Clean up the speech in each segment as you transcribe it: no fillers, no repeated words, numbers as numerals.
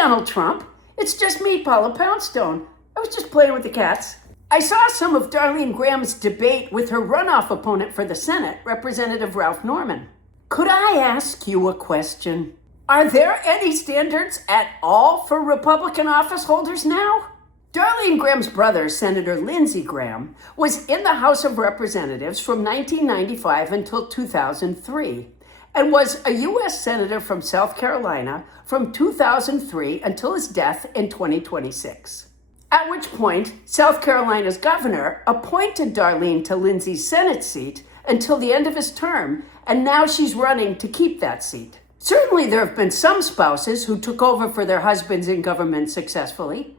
Donald Trump. It's just me, Paula Poundstone. I was just playing with the cats. I saw some of Darline Graham's debate with her runoff opponent for the Senate, Representative Ralph Norman. Could I ask you a question? Are there any standards at all for Republican office holders now? Darline Graham's brother, Senator Lindsey Graham, was in the House of Representatives from 1995 until 2003 and was a U.S. Senator from South Carolina from 2003 until his death in 2026. At which point, South Carolina's governor appointed Darline to Lindsey's Senate seat until the end of his term, and now she's running to keep that seat. Certainly there have been some spouses who took over for their husbands in government successfully.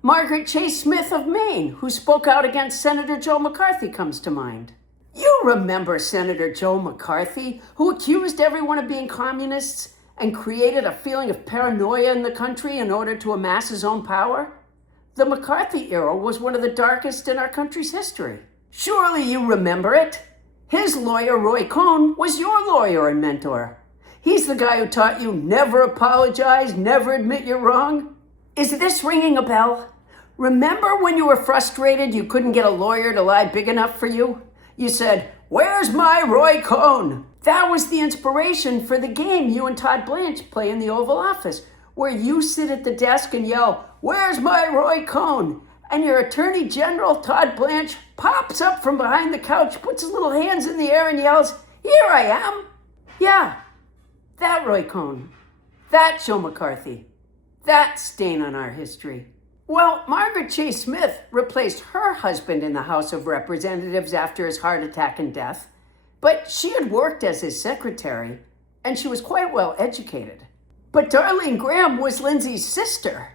Margaret Chase Smith of Maine, who spoke out against Senator Joe McCarthy, comes to mind. You remember Senator Joe McCarthy, who accused everyone of being communists and created a feeling of paranoia in the country in order to amass his own power? The McCarthy era was one of the darkest in our country's history. Surely you remember it. His lawyer, Roy Cohn, was your lawyer and mentor. He's the guy who taught you never apologize, never admit you're wrong. Is this ringing a bell? Remember when you were frustrated you couldn't get a lawyer to lie big enough for you? You said, "Where's my Roy Cohn?" That was the inspiration for the game you and Todd Blanche play in the Oval Office, where you sit at the desk and yell, "Where's my Roy Cohn?" And your Attorney General, Todd Blanche, pops up from behind the couch, puts his little hands in the air and yells, "Here I am." Yeah, that Roy Cohn, that Joe McCarthy, that stain on our history. Well, Margaret Chase Smith replaced her husband in the House of Representatives after his heart attack and death, but she had worked as his secretary, and she was quite well educated. But Darline Graham was Lindsey's sister,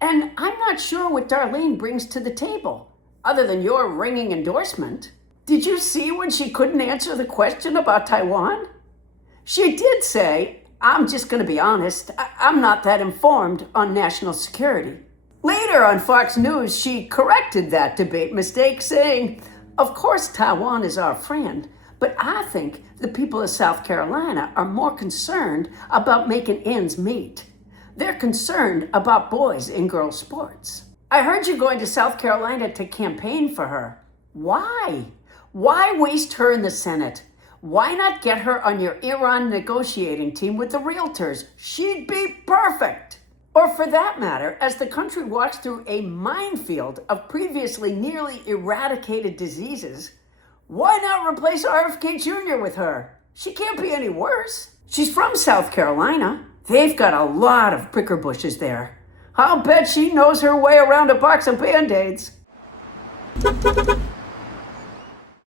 and I'm not sure what Darline brings to the table, other than your ringing endorsement. Did you see when she couldn't answer the question about Taiwan? She did say, "I'm just going to be honest, I'm not that informed on national security." Later on Fox News, she corrected that debate mistake, saying, "Of course Taiwan is our friend, but I think the people of South Carolina are more concerned about making ends meet. They're concerned about boys and girls sports." I heard you going to South Carolina to campaign for her. Why? Why waste her in the Senate? Why not get her on your Iran negotiating team with the realtors? She'd be perfect. Or for that matter, as the country walks through a minefield of previously nearly eradicated diseases, why not replace RFK Jr. with her? She can't be any worse. She's from South Carolina. They've got a lot of pricker bushes there. I'll bet she knows her way around a box of Band-Aids.